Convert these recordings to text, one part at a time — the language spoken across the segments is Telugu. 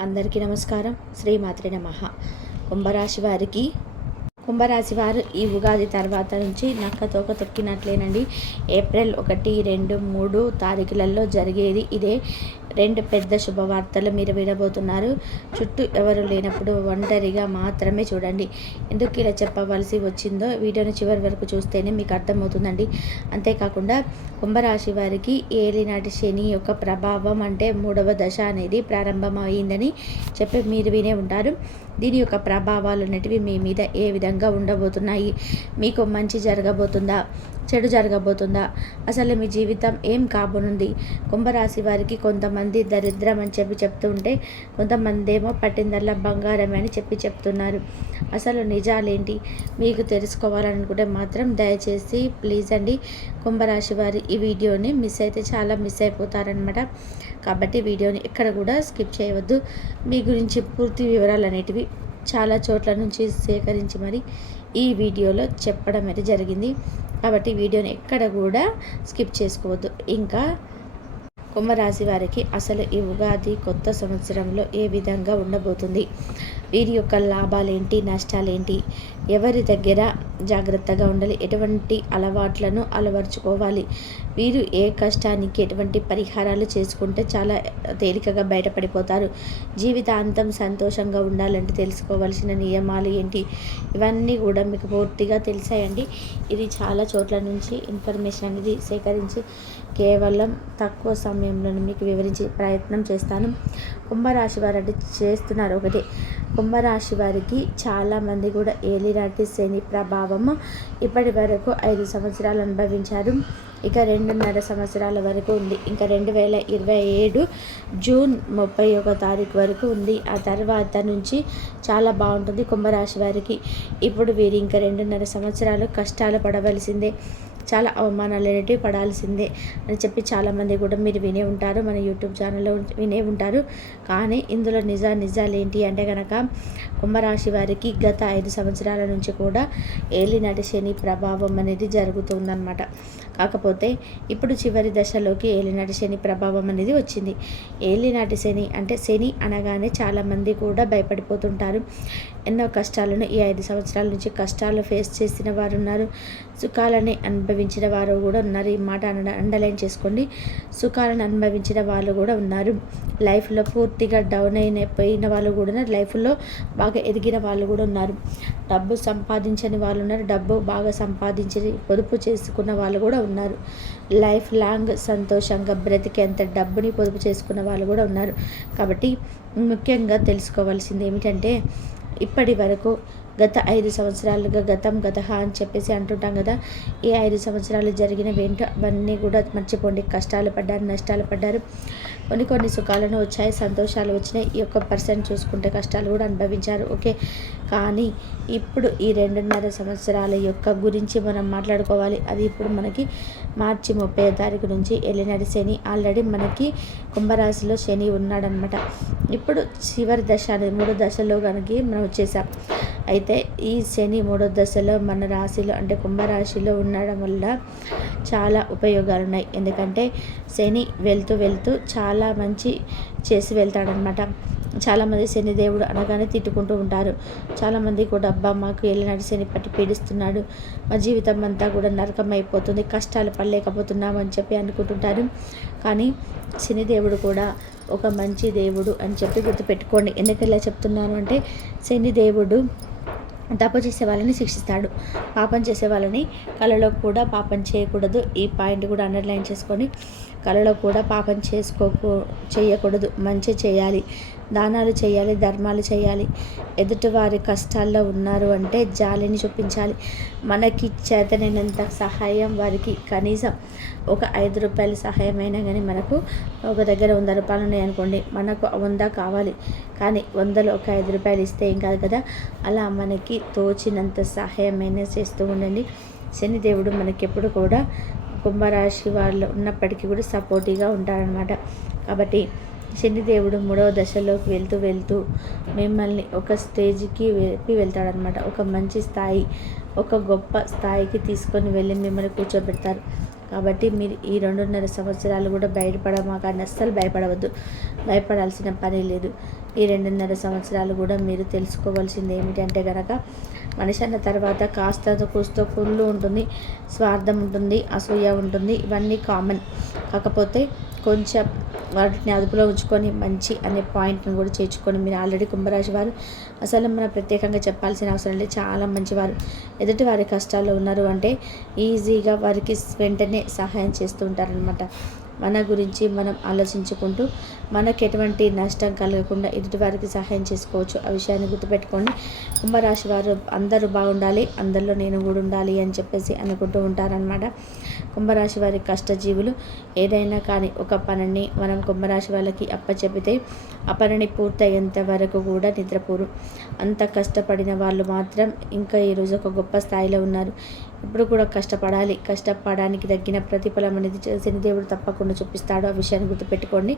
అందరికీ నమస్కారం. శ్రీమాత్రి నమ. కుంభరాశి వారికి కుంభరాశి వారు ఈ ఉగాది తర్వాత నుంచి నక్క తోక తొక్కినట్లేనండి. ఏప్రిల్ ఒకటి రెండు మూడు తారీఖులలో జరిగేది ఇదే. రెండు పెద్ద శుభవార్తలు మీరు వినబోతున్నారు. చుట్టూ ఎవరు లేనప్పుడు ఒంటరిగా మాత్రమే చూడండి. ఎందుకు ఇలా చెప్పవలసి వచ్చిందో వీడియోని చివరి వరకు చూస్తేనే మీకు అర్థమవుతుందండి. అంతేకాకుండా కుంభరాశి వారికి ఏలినాటి శని యొక్క ప్రభావం అంటే మూడవ దశ అనేది ప్రారంభమైందని చెప్పి మీరు వినే ఉంటారు. దీని యొక్క ప్రభావాలు అనేటివి మీ మీద ఏ విధంగా ఉండబోతున్నాయి? మీకు మంచి జరగబోతుందా? చెడు జరగబోతుందా? అసలు మీ జీవితం ఏం కాబోనుంది? కుంభరాశి వారికి కొంతమంది దరిద్రం అని చెప్పి చెప్తూ ఉంటే కొంతమంది ఏమో పట్టిందల్లా బంగారమే అని చెప్పి చెప్తున్నారు. అసలు నిజాలేంటి? మీకు తెలుసుకోవాలనుకుంటే మాత్రం దయచేసి ప్లీజ్ అండి కుంభరాశి వారి ఈ వీడియోని మిస్ అయితే చాలా మిస్ అయిపోతారనమాట కాబట్టి వీడియోని ఎక్కడ కూడా స్కిప్ చేయవద్దు. మీ గురించి పూర్తి వివరాలు అనేటివి చాలా చోట్ల నుంచి సేకరించి మరి ఈ వీడియోలో చెప్పడం అయితే జరిగింది. కాబట్టి వీడియోని ఎక్కడ కూడా స్కిప్ చేసుకోవద్దు. ఇంకా కుంభరాశి వారికి అసలు ఈ ఉగాది కొత్త సంవత్సరంలో ఏ విధంగా ఉండబోతుంది? వీరి యొక్క లాభాలేంటి నష్టాలేంటి ఎవరి దగ్గర జాగ్రత్తగా ఉండాలి ఎటువంటి అలవాట్లను అలవర్చుకోవాలి వీరు ఏ కష్టానికి ఎటువంటి పరిహారాలు చేసుకుంటే చాలా తేలికగా బయటపడిపోతారు. జీవితాంతం సంతోషంగా ఉండాలంటే తెలుసుకోవాల్సిన నియమాలు ఏంటి? ఇవన్నీ కూడా మీకు పూర్తిగా తెలిసాయండి. ఇది చాలా చోట్ల నుంచి ఇన్ఫర్మేషన్ అనేది సేకరించి కేవలం తక్కువ సమయంలో మీకు వివరించే ప్రయత్నం చేస్తాను. కుంభరాశి వారు అంటే చేస్తున్నారు ఒకటి. కుంభరాశి వారికి చాలామంది కూడా ఏలినాటి శని ప్రభావం ఇప్పటి వరకు ఐదు సంవత్సరాలు అనుభవించారు. ఇక రెండున్నర సంవత్సరాల వరకు ఉంది. ఇంకా రెండు వేల ఇరవై ఏడు జూన్ ముప్పై ఒక తారీఖు వరకు ఉంది. ఆ తర్వాత నుంచి చాలా బాగుంటుంది కుంభరాశి వారికి. ఇప్పుడు వీరు ఇంకా రెండున్నర సంవత్సరాలు కష్టాలు పడవలసిందే. చాలా అవమానాలు పడాల్సిందే అని చెప్పి చాలామంది కూడా మీరు వినే ఉంటారు మన యూట్యూబ్ ఛానల్లో వినే ఉంటారు. కానీ ఇందులో నిజా నిజాలు ఏంటి అంటే కనుక కుంభరాశి వారికి గత ఐదు సంవత్సరాల నుంచి కూడా ఏలినాటి శని ప్రభావం అనేది జరుగుతుందన్నమాట కాకపోతే ఇప్పుడు చివరి దశలోకి ఏలినాటి శని ప్రభావం అనేది వచ్చింది. ఏలినాటి శని అంటే శని అనగానే చాలామంది కూడా భయపడిపోతుంటారు. ఎన్నో కష్టాలను ఈ ఐదు సంవత్సరాల నుంచి కష్టాలు ఫేస్ చేసిన వారు ఉన్నారు. సుఖాలని అనుభవించిన వారు కూడా ఉన్నారు. ఈ మాట అండర్లైన్ చేసుకోండి. సుఖాలను అనుభవించిన వాళ్ళు కూడా ఉన్నారు. లైఫ్లో పూర్తిగా డౌన్ అయిన పోయిన వాళ్ళు కూడా ఉన్నారు. లైఫ్లో బాగా ఎదిగిన వాళ్ళు కూడా ఉన్నారు. డబ్బు సంపాదించని వాళ్ళు ఉన్నారు. డబ్బు బాగా సంపాదించి పొదుపు చేసుకున్న వాళ్ళు కూడా ఉన్నారు. లైఫ్ లాంగ్ సంతోషంగా బ్రతికేంత డబ్బుని పొదుపు చేసుకున్న వాళ్ళు కూడా ఉన్నారు. కాబట్టి ముఖ్యంగా తెలుసుకోవాల్సింది ఏమిటంటే ఇప్పటి వరకు గత ఐదు సంవత్సరాలుగా గతం గత అని చెప్పేసి అంటుంటాం కదా ఈ ఐదు సంవత్సరాలు జరిగిన ఏంటో అవన్నీ కూడా మర్చిపోండి. కష్టాలు పడ్డారు నష్టాలు పడ్డారు. కొన్ని కొన్ని సుఖాలను వచ్చాయి సంతోషాలు వచ్చినాయి. ఈ యొక్క పర్సన్ చూసుకుంటే కష్టాలు కూడా అనుభవించారు. ఓకే. కానీ ఇప్పుడు ఈ రెండున్నర సంవత్సరాల యొక్క గురించి మనం మాట్లాడుకోవాలి. అది ఇప్పుడు మనకి మార్చి ముప్పై తారీఖు నుంచి ఎల్లినడి శని. ఆల్రెడీ మనకి కుంభరాశిలో శని ఉన్నాడనమాట ఇప్పుడు చివరి దశ అనేది మూడు దశలో కనుక మనం వచ్చేసాం. అయితే ఈ శని మూడో దశలో మన రాశిలో అంటే కుంభరాశిలో ఉండడం వల్ల చాలా ఉపయోగాలు ఉన్నాయి ఎందుకంటే శని వెళ్తూ వెళ్తూ చాలా మంచి చేసి వెళ్తాడనమాట చాలామంది శనిదేవుడు అనగానే తిట్టుకుంటూ ఉంటారు. చాలామంది కూడా అబ్బా మాకు వెళ్ళినాడు శని పట్టి పీడిస్తున్నాడు. మా జీవితం అంతా కూడా నరకం అయిపోతుంది కష్టాలు పడలేకపోతున్నాం అని చెప్పి అనుకుంటుంటారు. కానీ శనిదేవుడు కూడా ఒక మంచి దేవుడు అని చెప్పి గుర్తుపెట్టుకోండి. ఎందుకు ఇలా చెప్తున్నాను అంటే శనిదేవుడు తప్పు చేసే వాళ్ళని శిక్షిస్తాడు. పాపం చేసే వాళ్ళని కళలో కూడా పాపం చేయకూడదు. ఈ పాయింట్ కూడా అండర్లైన్ చేసుకొని కళలో కూడా పాపం చేసుకోకు చేయకూడదు. మంచి చేయాలి. దానాలు చేయాలి ధర్మాలు చేయాలి. ఎదుటివారి కష్టాల్లో ఉన్నారు అంటే జాలిని చూపించాలి. మనకి చేతనైనంత సహాయం వారికి కనీసం ఒక ఐదు రూపాయల సహాయమైనా కానీ మనకు ఒక దగ్గర వంద రూపాయలు ఉన్నాయనుకోండి మనకు వంద కావాలి. కానీ వందలో ఒక ఐదు రూపాయలు ఇస్తే ఏం కాదు కదా? అలా మనకి తోచినంత సహాయమైనా చేస్తూ ఉండండి. శనిదేవుడు మనకి ఎప్పుడు కూడా కుంభరాశి వాళ్ళు ఉన్నప్పటికీ కూడా సపోర్టివ్గా ఉంటారనమాట కాబట్టి శనిదేవుడు మూడవ దశలోకి వెళ్తూ వెళ్తూ మిమ్మల్ని ఒక స్టేజ్కి వెళ్ళి వెళ్తాడనమాట ఒక మంచి స్థాయి ఒక గొప్ప స్థాయికి తీసుకొని వెళ్ళి మిమ్మల్ని కూర్చోబెడతారు. కాబట్టి మీరు ఈ రెండున్నర సంవత్సరాలు కూడా బయటపడమా కానీ అస్సలు భయపడవద్దు. భయపడాల్సిన పని లేదు. ఈ రెండున్నర సంవత్సరాలు కూడా మీరు తెలుసుకోవాల్సింది ఏమిటంటే కనుక మనిషి అన్న తర్వాత కాస్త కూస్తో కుళ్ళు ఉంటుంది స్వార్థం ఉంటుంది అసూయ ఉంటుంది ఇవన్నీ కామన్ కాకపోతే కొంచెం వాటిని అదుపులో ఉంచుకొని మంచి అనే పాయింట్ని కూడా చేర్చుకొని మీరు ఆల్రెడీ కుంభరాశి వారు అసలు మనం ప్రత్యేకంగా చెప్పాల్సిన అవసరం లేదు. చాలా మంచివారు. ఎదుటి వారి కష్టాల్లో ఉన్నారు అంటే ఈజీగా వారికి వెంటనే సహాయం చేస్తూ ఉంటారనమాట మన గురించి మనం ఆలోచించుకుంటూ మనకు ఎటువంటి నష్టం కలగకుండా ఎదుటివారికి సహాయం చేసుకోవచ్చు. ఆ విషయాన్ని గుర్తుపెట్టుకోండి. కుంభరాశి వారు అందరూ బాగుండాలి అందరిలో నేను కూడా ఉండాలి అని చెప్పేసి అనుకుంటూ ఉంటారనమాట కుంభరాశి వారి కష్టజీవులు ఏదైనా కానీ ఒక పనిని మనం కుంభరాశి వాళ్ళకి అప్పచెబితే ఆ పనిని పూర్తయ్యేంత వరకు కూడా నిద్రపోరు. అంత కష్టపడిన వాళ్ళు మాత్రం ఇంకా ఈరోజు ఒక గొప్ప స్థాయిలో ఉన్నారు. ఇప్పుడు కూడా కష్టపడాలి. కష్టపడడానికి తగ్గిన ప్రతిఫలం అనేది చేసిన దేవుడు తప్పకుండా చూపిస్తాడు. ఆ విషయాన్ని గుర్తుపెట్టుకోండి.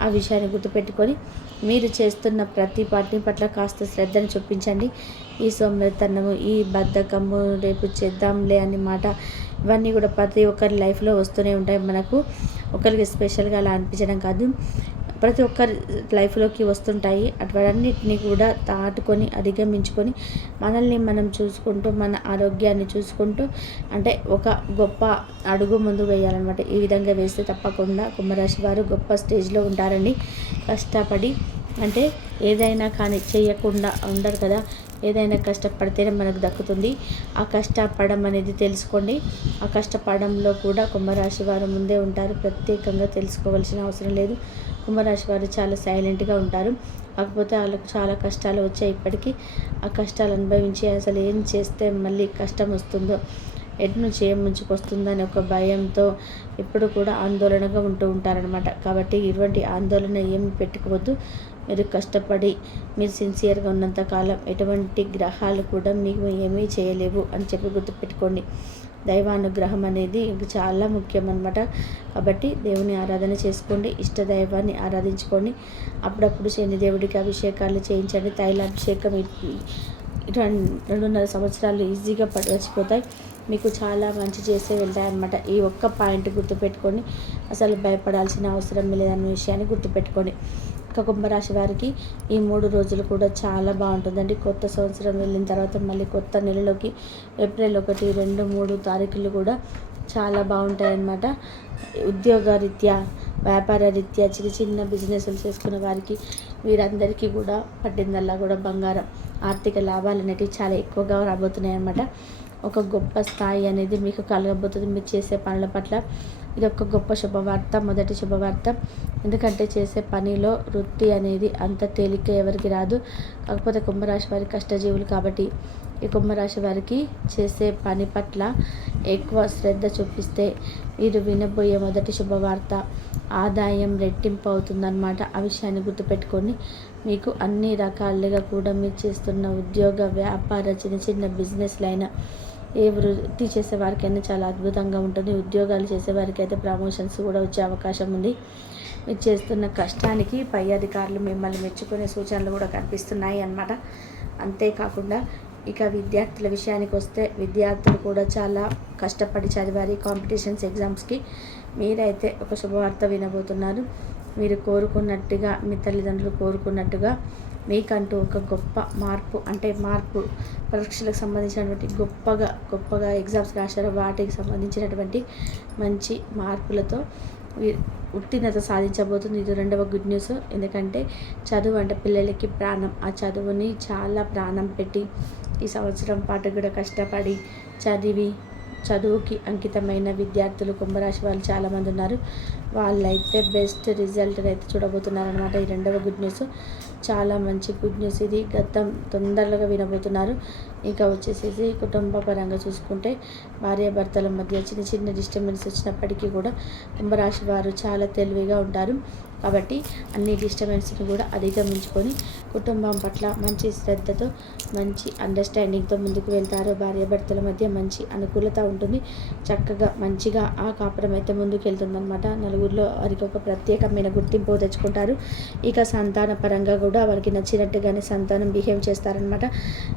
ఆ విషయాన్ని గుర్తుపెట్టుకొని మీరు చేస్తున్న ప్రతి పని పట్ల కాస్త శ్రద్ధను చూపించండి. ఈ సోమరితనము ఈ బద్ధకము రేపు చేద్దాంలే అనే మాట ఇవన్నీ కూడా ప్రతి ఒక్కరి లైఫ్లో వస్తూనే ఉంటాయి. మనకు ఒకరికి స్పెషల్గా అలా అనిపించడం కాదు. ప్రతి ఒక్కరి లైఫ్లోకి వస్తుంటాయి. అటువన్నిటిని కూడా దాటుకొని అధిగమించుకొని మనల్ని మనం చూసుకుంటూ మన ఆరోగ్యాన్ని చూసుకుంటూ అంటే ఒక గొప్ప అడుగు ముందు వేయాలన్నమాట. ఈ విధంగా వేస్తే తప్పకుండా కుంభరాశి వారు గొప్ప స్టేజ్లో ఉంటారండి కష్టపడి అంటే ఏదైనా కానీ చేయకుండా ఉండరు కదా. ఏదైనా కష్టపడితేనే మనకు దక్కుతుంది. ఆ కష్టపడడం అనేది తెలుసుకోండి. ఆ కష్టపడంలో కూడా కుంభరాశి వారు ముందే ఉంటారు. ప్రత్యేకంగా తెలుసుకోవాల్సిన అవసరం లేదు. కుంభరాశి వారు చాలా సైలెంట్గా ఉంటారు. కాకపోతే వాళ్ళకు చాలా కష్టాలు వచ్చాయి ఇప్పటికీ. ఆ కష్టాలు అనుభవించి అసలు ఏం చేస్తే మళ్ళీ కష్టం వస్తుందో ఎటు నుంచి ఏం ముంచుకొస్తుందని ఒక భయంతో ఎప్పుడు కూడా ఆందోళనగా ఉంటూ ఉంటారనమాట కాబట్టి ఇటువంటి ఆందోళన ఏమి పెట్టుకోవద్దు. మీరు కష్టపడి మీరు సిన్సియర్గా ఉన్నంత కాలం ఎటువంటి గ్రహాలు కూడా మీకు ఏమీ చేయలేవు అని చెప్పి గుర్తుపెట్టుకోండి. దైవానుగ్రహం అనేది చాలా ముఖ్యం అనమాట కాబట్టి దేవుని ఆరాధన చేసుకోండి ఇష్ట దైవాన్ని ఆరాధించుకోండి. అప్పుడప్పుడు శనిదేవుడికి అభిషేకాలు చేయించండి. తైలాభిషేకం రెండున్నర సంవత్సరాలు ఈజీగా పడిచిపోతాయి మీకు చాలా మంచి చేసే వెళ్తాయన్నమాట. ఈ ఒక్క పాయింట్ గుర్తుపెట్టుకొని అసలు భయపడాల్సిన అవసరం లేదన్న విషయాన్ని గుర్తుపెట్టుకోండి. ఇక కుంభరాశి వారికి ఈ మూడు రోజులు కూడా చాలా బాగుంటుందండి. కొత్త సంవత్సరం వెళ్ళిన తర్వాత మళ్ళీ కొత్త నెలలోకి ఏప్రిల్ ఒకటి రెండు మూడు తారీఖులు కూడా చాలా బాగుంటాయన్నమాట. ఉద్యోగ రీత్యా వ్యాపార రీత్యా చిన్న చిన్న బిజినెస్లు చేసుకున్న వారికి వీరందరికీ కూడా పట్టిందల్లా కూడా బంగారం. ఆర్థిక లాభాలు అనేటివి చాలా ఎక్కువగా రాబోతున్నాయి అన్నమాట ఒక గొప్ప స్థాయి అనేది మీకు కలగబోతుంది. మీరు చేసే పనుల పట్ల ఇది ఒక గొప్ప శుభవార్త మొదటి శుభవార్త. ఎందుకంటే చేసే పనిలో వృత్తి అనేది అంత తేలిక ఎవరికి రాదు. కాకపోతే కుంభరాశి వారి కష్టజీవులు కాబట్టి ఈ కుంభరాశి వారికి చేసే పని పట్ల ఎక్కువ శ్రద్ధ చూపిస్తే మీరు వినబోయే మొదటి శుభవార్త ఆదాయం రెట్టింపు అవుతుందన్నమాట. ఆ విషయాన్ని గుర్తుపెట్టుకొని మీకు అన్ని రకాలుగా కూడా మీరు చేస్తున్న ఉద్యోగ వ్యాపార చిన్న చిన్న బిజినెస్లైనా ఏ వృత్తి చేసే వారికైనా చాలా అద్భుతంగా ఉంటుంది. ఉద్యోగాలు చేసేవారికి అయితే ప్రమోషన్స్ కూడా వచ్చే అవకాశం ఉంది. మీరు చేస్తున్న కష్టానికి పై అధికారులు మిమ్మల్ని మెచ్చుకునే సూచనలు కూడా కనిపిస్తున్నాయి అన్నమాట. అంతేకాకుండా ఇక విద్యార్థుల విషయానికి వస్తే విద్యార్థులు కూడా చాలా కష్టపడి చదివారు. కాంపిటీషన్స్ ఎగ్జామ్స్కి మీరైతే ఒక శుభవార్త వినబోతున్నారు. మీరు కోరుకున్నట్టుగా మీ తల్లిదండ్రులు కోరుకున్నట్టుగా మీకంటూ ఒక గొప్ప మార్పు అంటే మార్పు పరీక్షలకు సంబంధించినటువంటి గొప్పగా గొప్పగా ఎగ్జామ్స్ రాశారో వాటికి సంబంధించినటువంటి మంచి మార్పులతో ఉత్తీర్ణత సాధించబోతుంది. ఇది రెండవ గుడ్ న్యూస్ ఎందుకంటే చదువు అంటే పిల్లలకి ప్రాణం. ఆ చదువుని చాలా ప్రాణం పెట్టి ఈ సంవత్సరం పాటు కూడా కష్టపడి చదివి చదువుకి అంకితమైన విద్యార్థులు కుంభరాశి వాళ్ళు చాలామంది ఉన్నారు. వాళ్ళైతే బెస్ట్ రిజల్ట్ అయితే చూడబోతున్నారనమాట ఈ రెండవ గుడ్ న్యూస్ చాలా మంచి గుడ్ న్యూస్ ఇది. గతం తొందరగా వినబోతున్నారు. ఇంకా వచ్చేసేసి కుటుంబ పరంగా చూసుకుంటే భార్యాభర్తల మధ్య చిన్న చిన్న డిస్టర్బెన్స్ వచ్చినప్పటికీ కూడా కుంభరాశి వారు చాలా తెలివిగా ఉంటారు. కాబట్టి అన్ని డిస్టర్బెన్స్ని కూడా అధిగమించుకొని కుటుంబం పట్ల మంచి శ్రద్ధతో మంచి అండర్స్టాండింగ్తో ముందుకు వెళ్తారు. భార్యాభర్తల మధ్య మంచి అనుకూలత ఉంటుంది. చక్కగా మంచిగా ఆ కాపురం అయితే ముందుకు వెళ్తుందనమాట నలుగురిలో వారికి ఒక ప్రత్యేకమైన గుర్తింపు తెచ్చుకుంటారు. ఇక సంతాన పరంగా కూడా వారికి నచ్చినట్టుగానే సంతానం బిహేవ్ చేస్తారనమాట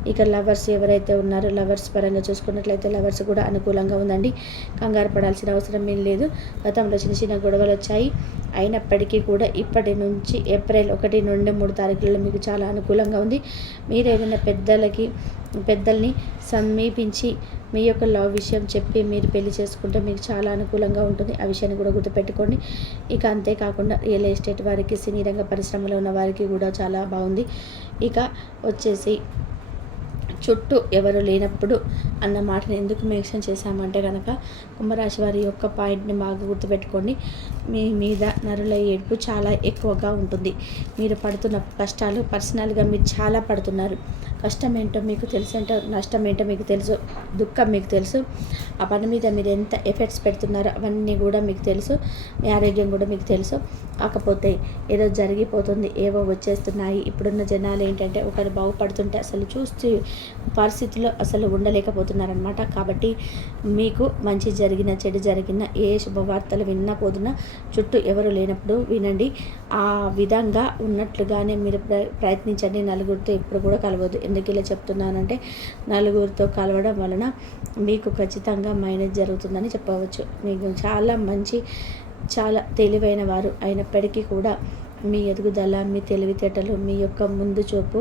ఇక లవర్స్ ఎవరైతే ఉన్నారో లవర్స్ పరంగా చూసుకున్నట్లయితే లవర్స్ కూడా అనుకూలంగా ఉందండి. కంగారు పడాల్సిన అవసరం ఏం లేదు. గతంలో చిన్న చిన్న గొడవలు వచ్చాయి. అయినప్పటికీ కూడా ఇప్పటి నుంచి ఏప్రిల్ ఒకటి నుండి మూడు తారీఖులలో మీకు చాలా అనుకూలంగా ఉంది. మీరు ఏదైనా పెద్దలకి పెద్దల్ని సమీపించి మీ యొక్క లవ్ విషయం చెప్పి మీరు పెళ్ళి చేసుకుంటే మీకు చాలా అనుకూలంగా ఉంటుంది. ఆ విషయాన్ని కూడా గుర్తుపెట్టుకోండి. ఇక అంతేకాకుండా రియల్ ఎస్టేట్ వారికి సినీ రంగ పరిశ్రమలో ఉన్న వారికి కూడా చాలా బాగుంది. ఇక వచ్చేసి చుట్టూ ఎవరు లేనప్పుడు అన్న మాటను ఎందుకు మెన్షన్ చేశామంటే కనుక కుంభరాశి వారి యొక్క పాయింట్ని బాగా గుర్తుపెట్టుకోండి. మీ మీద నరుల ఏడుపు చాలా ఎక్కువగా ఉంటుంది. మీరు పడుతున్న కష్టాలు పర్సనల్గా మీరు చాలా పడుతున్నారు. కష్టం ఏంటో మీకు తెలుసు అంటే నష్టం ఏంటో మీకు తెలుసు. దుఃఖం మీకు తెలుసు. ఆ పని మీద మీరు ఎంత ఎఫెక్ట్స్ పెడుతున్నారో అవన్నీ కూడా మీకు తెలుసు. మీ ఆరోగ్యం కూడా మీకు తెలుసు. కాకపోతే ఏదో జరిగిపోతుంది. ఏవో వచ్చేస్తున్నాయి. ఇప్పుడున్న జనాలు ఏంటంటే ఒకరు బాగుపడుతుంటే అసలు చూస్తూ పరిస్థితుల్లో అసలు ఉండలేకపోతున్నారనమాట కాబట్టి మీకు మంచి జరిగిన చెడు జరిగిన ఏ శుభవార్తలు విన్నా పోతున్నా చుట్టూ ఎవరు లేనప్పుడు వినండి. ఆ విధంగా ఉన్నట్లుగానే మీరు ప్రయత్నించండి. నలుగురితో ఎప్పుడు కూడా కలవద్దు. ఎందుకు ఇలా చెప్తున్నానంటే నలుగురితో కలవడం వలన మీకు ఖచ్చితంగా మైనస్ జరుగుతుందని చెప్పవచ్చు. మీకు చాలా మంచి చాలా తెలివైన వారు అయినప్పటికీ కూడా మీ ఎదుగుదల మీ తెలివితేటలు మీ యొక్క ముందు చూపు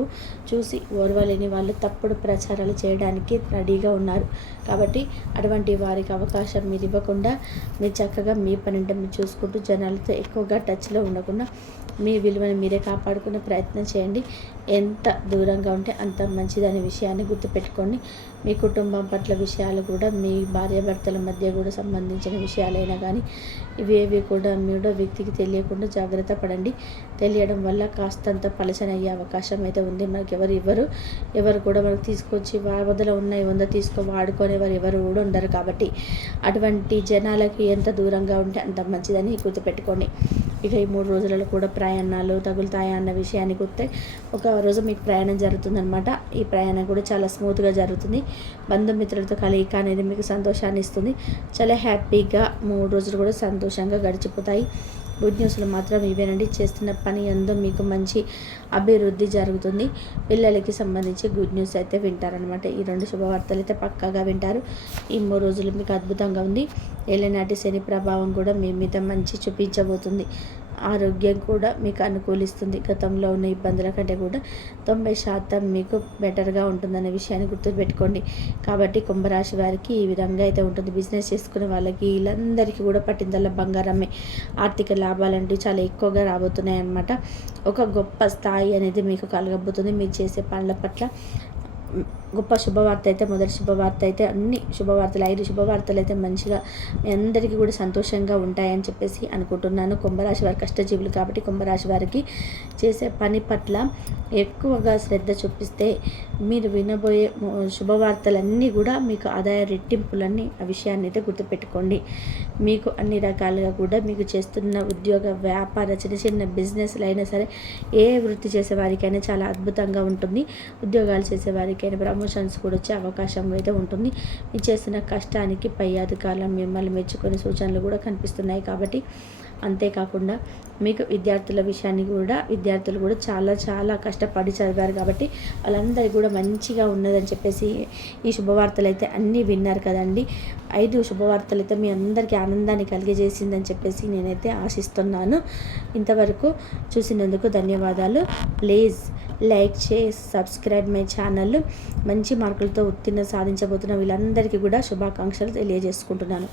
చూసి ఓర్వలేని వాళ్ళు తప్పుడు ప్రచారాలు చేయడానికి రెడీగా ఉన్నారు. కాబట్టి అటువంటి వారికి అవకాశం మీరు ఇవ్వకుండా మీరు చక్కగా మీ పని మీరు చూసుకుంటూ జనాలతో ఎక్కువగా టచ్లో ఉండకుండా మీ విలువను మీరే కాపాడుకునే ప్రయత్నం చేయండి. ఎంత దూరంగా ఉంటే అంత మంచిదనే విషయాన్ని గుర్తుపెట్టుకోండి. మీ కుటుంబం పట్ల విషయాలు కూడా మీ భార్యాభర్తల మధ్య కూడా సంబంధించిన విషయాలైనా కానీ ఇవేవి కూడా మీడో వ్యక్తికి తెలియకుండా జాగ్రత్త పడండి. తెలియడం వల్ల కాస్తంత పలచనయ్యే అవకాశం అయితే ఉంది. మనకి ఎవరు ఇవ్వరు. ఎవరు కూడా మనకు తీసుకొచ్చి వదల ఉన్నాయి వంద తీసుకో వాడుకునేవారు ఎవరు కూడా ఉండరు కాబట్టి. అటువంటి జనాలకి ఎంత దూరంగా ఉంటే అంత మంచిదని గుర్తుపెట్టుకోండి. ఇక ఈ మూడు రోజులలో కూడా ప్రయాణాలు తగులుతాయా అన్న విషయానికి వస్తే ఒక రోజు మీకు ప్రయాణం జరుగుతుందనమాట ఈ ప్రయాణం కూడా చాలా స్మూత్గా జరుగుతుంది. బంధుమిత్రులతో కలయిక అనేది మీకు సంతోషాన్ని ఇస్తుంది. చాలా హ్యాపీగా మూడు రోజులు కూడా సంతోషంగా గడిచిపోతాయి. గుడ్ న్యూస్లు మాత్రం ఇవేనండి. చేస్తున్న పని ఎంతో మీకు మంచి అభివృద్ధి జరుగుతుంది. పిల్లలకి సంబంధించి గుడ్ న్యూస్ అయితే వింటారనమాట ఈ రెండు శుభవార్తలు అయితే పక్కాగా వింటారు. ఈ మూడు రోజులు మీకు అద్భుతంగా ఉంది. ఏలినాటి శని ప్రభావం కూడా మీ మీద మంచి చూపించబోతుంది. ఆరోగ్యం కూడా మీకు అనుకూలిస్తుంది. గతంలో ఉన్న ఇబ్బందుల కంటే కూడా తొంభై శాతం మీకు బెటర్గా ఉంటుందనే విషయాన్ని గుర్తుపెట్టుకోండి. కాబట్టి కుంభరాశి వారికి ఈ విధంగా అయితే ఉంటుంది. బిజినెస్ చేసుకునే వాళ్ళకి వీళ్ళందరికీ కూడా పట్టిందల్లా బంగారమే. ఆర్థిక లాభాలంటూ చాలా ఎక్కువగా రాబోతున్నాయి అన్నమాట ఒక గొప్ప స్థాయి అనేది మీకు కలగబోతుంది. మీరు చేసే పనుల పట్ల గొప్ప శుభవార్త అయితే మొదటి శుభవార్త అయితే అన్ని శుభవార్తలు ఐదు శుభవార్తలు అయితే మంచిగా మీ అందరికీ కూడా సంతోషంగా ఉంటాయని చెప్పేసి అనుకుంటున్నాను. కుంభరాశి వారి కష్టజీవులు కాబట్టి కుంభరాశి వారికి చేసే పని పట్ల ఎక్కువగా శ్రద్ధ చూపిస్తే మీరు వినబోయే శుభవార్తలన్నీ కూడా మీకు ఆదాయ రెట్టింపులన్నీ ఆ విషయాన్ని అయితే గుర్తుపెట్టుకోండి. మీకు అన్ని రకాలుగా కూడా మీకు చేస్తున్న ఉద్యోగ వ్యాపార చిన్న చిన్న బిజినెస్లు అయినా సరే ఏ వృత్తి చేసే వారికైనా చాలా అద్భుతంగా ఉంటుంది. ఉద్యోగాలు చేసే వారికైనా ప్రమోషన్స్ కూడా వచ్చే అవకాశం అయితే ఉంటుంది. మీరు చేసిన కష్టానికి పై అధికారులు మిమ్మల్ని మెచ్చుకునే సూచనలు కూడా కనిపిస్తున్నాయి కాబట్టి అంతేకాకుండా మీకు విద్యార్థుల విషయాన్ని కూడా విద్యార్థులు కూడా చాలా చాలా కష్టపడి చదివారు కాబట్టి వాళ్ళందరికీ కూడా మంచిగా ఉన్నదని చెప్పేసి ఈ శుభవార్తలు అయితే అన్నీ విన్నారు కదండి. ఐదు శుభవార్తలు అయితే మీ అందరికీ ఆనందాన్ని కలిగజేసిందని చెప్పేసి నేనైతే ఆశిస్తున్నాను. ఇంతవరకు చూసినందుకు ధన్యవాదాలు. ప్లీజ్ లైక్ చేసి సబ్స్క్రైబ్ మై ఛానల్. మంచి మార్కులతో ఉత్తీర్ణ సాధించబోతున్న వీళ్ళందరికీ కూడా శుభాకాంక్షలు తెలియజేసుకుంటున్నాను.